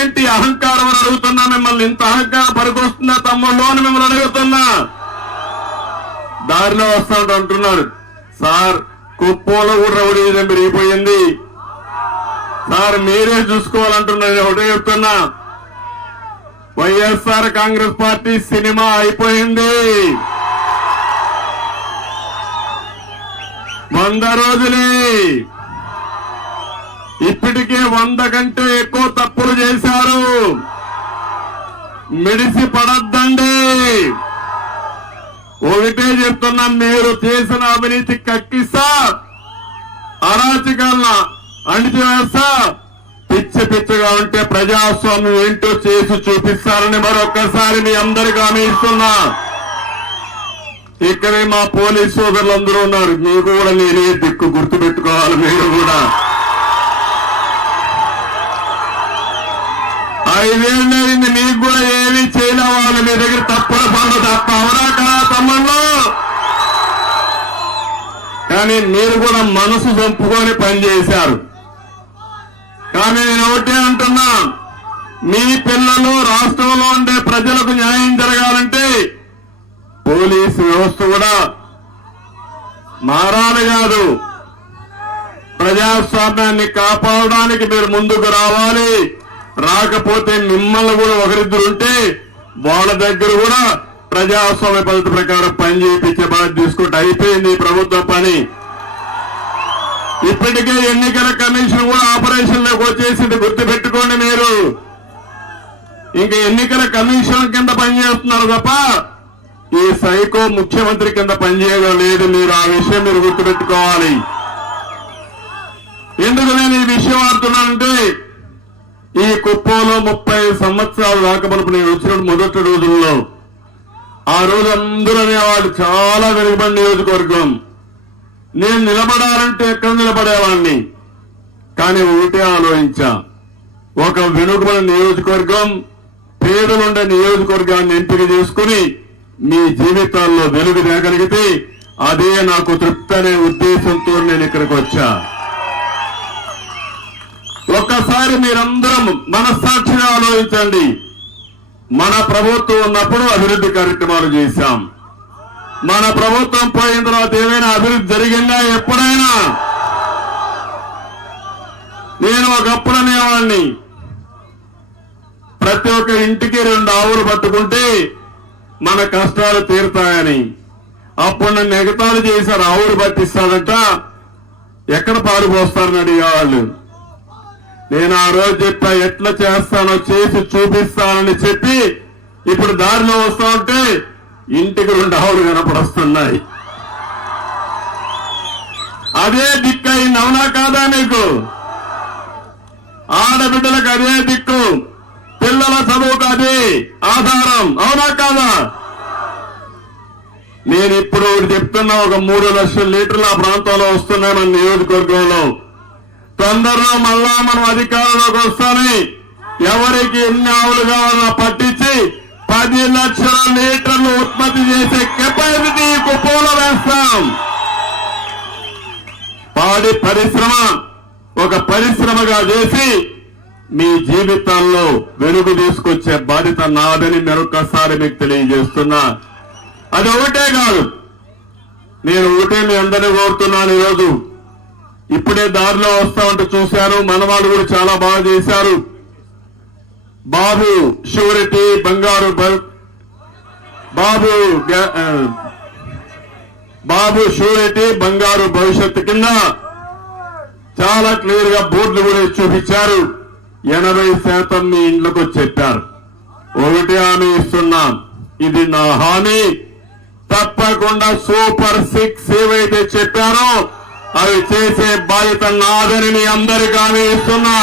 ఏంటి అహంకారం అని అడుగుతున్నా మిమ్మల్ని. ఇంత అహంకారం పనికొస్తుందా తమ్ముళ్ళు అని మిమ్మల్ని అడుగుతున్నా. దారిలో వస్తాడు అంటున్నాడు, సార్ కుప్పంలో కూడా రౌడీజం పెరిగిపోయింది సార్, మీరే చూసుకోవాలంటున్నారు. ఒకటే చెప్తున్నా, వైఎస్ఆర్ కాంగ్రెస్ పార్టీ సినిమా అయిపోయింది. 100 రోజులే. ఇప్పటికే 100 కంటే ఎక్కువ తప్పులు చేశారు. మిడిసి పడద్దండి. ఒకటే చెప్తున్నా, మీరు చేసిన అవినీతి కక్కిస్తా, అరాచకాలను అణిచివేస్తా, పిచ్చి పిచ్చిగా ఉంటే ప్రజాస్వామ్యం ఏంటో చేసి చూపిస్తారని మరొక్కసారి మీ అందరికీ హామీ ఇస్తున్నా. ఇక్కడే మా పోలీసు సోదరులు అందరూ ఉన్నారు, మీకు కూడా నేనే దిక్కు గుర్తుపెట్టుకోవాలి. మీరు కూడా 5 ఏళ్ళు అయింది, మీకు కూడా ఏమీ చేయలేవాలి. మీ దగ్గర తప్పుల పనులు తప్ప అవునా కదా తమ్ముళ్ళు? కానీ మీరు కూడా మనసు చంపుకొని పనిచేశారు. కానీ నేను ఒకటే అంటున్నా, మీ పిల్లలు రాష్ట్రంలో ఉండే ప్రజలకు న్యాయం జరగాలంటే పోలీసు వ్యవస్థ కూడా మారాలి కాదు, ప్రజాస్వామ్యాన్ని కాపాడడానికి మీరు ముందుకు రావాలి. రాకపోతే మిమ్మల్ని కూడా ఒకరిద్దరు ఉంటే వాళ్ళ దగ్గర కూడా ప్రజాస్వామ్య పద్ధతి ప్రకారం పని చేయించే బాధ్యత తీసుకుంటే అయిపోయింది ప్రభుత్వ పని. ఇప్పటికే ఎన్నికల కమిషన్ కూడా ఆపరేషన్ లోకి వచ్చేసింది, గుర్తుపెట్టుకోండి. మీరు ఇంకా ఎన్నికల కమిషన్ కింద పనిచేస్తున్నారు తప్ప ఈ సైకో ముఖ్యమంత్రి కింద పనిచేయడం లేదు. మీరు ఆ విషయం మీరు గుర్తుపెట్టుకోవాలి. ఎందుకు నేను ఈ విషయం ఆడుతున్నానంటే, ఈ కుప్పంలో 30 సంవత్సరాలు రాకమనుపు నేను వచ్చిన మొదటి రోజుల్లో ఆ రోజు అందరూ అనేవాళ్ళు చాలా వెనుకబడిన నియోజకవర్గం. నేను నిలబడాలంటే ఎక్కడ నిలబడేవాడిని. కానీ ఒకటే ఆలోచించా, ఒక వెనుకబడిన నియోజకవర్గం, పేదలుండే నియోజకవర్గాన్ని ఎంపిక చేసుకుని మీ జీవితాల్లో వెలుగు తేగలిగితే అదే నాకు తృప్తి అనే ఉద్దేశంతో నేను ఇక్కడికి వచ్చా. ఒక్కసారి మీరందరం మనస్సాక్షిగా ఆలోచించండి. మన ప్రభుత్వం ఉన్నప్పుడు అభివృద్ధి కార్యక్రమాలు చేశాం. మన ప్రభుత్వం పోయిన తర్వాత ఏమైనా అభివృద్ధి జరిగిందా? ఎప్పుడైనా? నేను ఒకప్పుడు అనేవాడిని, ప్రతి ఒక్క ఇంటికి 2 ఆవులు పట్టుకుంటే మన కష్టాలు తీరుతాయని. అప్పుడు నన్ను ఎగతాళి చేశారు, ఆవులు పట్టిస్తాడంట, ఎక్కడ పాలు పోస్తారని అడిగేవాళ్ళు. నేను ఆ రోజు చెప్పా, ఎట్లా చేస్తానో చేసి చూపిస్తానని చెప్పి ఇప్పుడు దారిలో వస్తా ఉంటే ఇంటికి 2 ఆవులు కనపడొస్తున్నాయి. అదే దిక్కు అయింది, అవునా కాదా? మీకు ఆడబిడ్డలకు అదే దిక్కు, పిల్లల చదువుకు అదే ఆధారం, అవునా కాదా? నేను ఇప్పుడు చెప్తున్నా, ఒక 3 లక్షల లీటర్లు ఆ ప్రాంతంలో వస్తున్నాయి మన నియోజకవర్గంలో. తొందరలో మళ్ళా మనం అధికారంలోకి వస్తామని ఎవరికి ఎన్ని ఆవులు కావాలన్నా పట్టించి 10 లక్షల లీటర్లు ఉత్పత్తి చేసే కెపాసిటీ కుప్పంలో వేస్తాం. పాడి పరిశ్రమ ఒక పరిశ్రమగా చేసి మీ జీవితాల్లో వెలుగు తీసుకొచ్చే బాధ్యత నాదని మరొకసారి మీకు తెలియజేస్తున్నా. అది ఒకటే కాదు, నేను ఒకటే మీ అందరినీ కోరుతున్నాను. ఈరోజు ఇప్పుడే దారిలో వస్తా ఉంటే చూశారు, మనవాళ్ళు కూడా చాలా బాగా చేశారు. బాబు షూరిటీ బంగారు భవిష్యత్తు కింద చాలా క్లియర్ గా బోర్డులు కూడా చూపించారు. 80% మీ ఇండ్లకు చెప్పారు. ఒకటి హామీ ఇస్తున్నాం, ఇది నా హామీ, తప్పకుండా సూపర్ 6 ఏవైతే చెప్పారో అవి చేసే బాధ్యత నాదని మీ అందరికీ హామీ ఇస్తున్నా.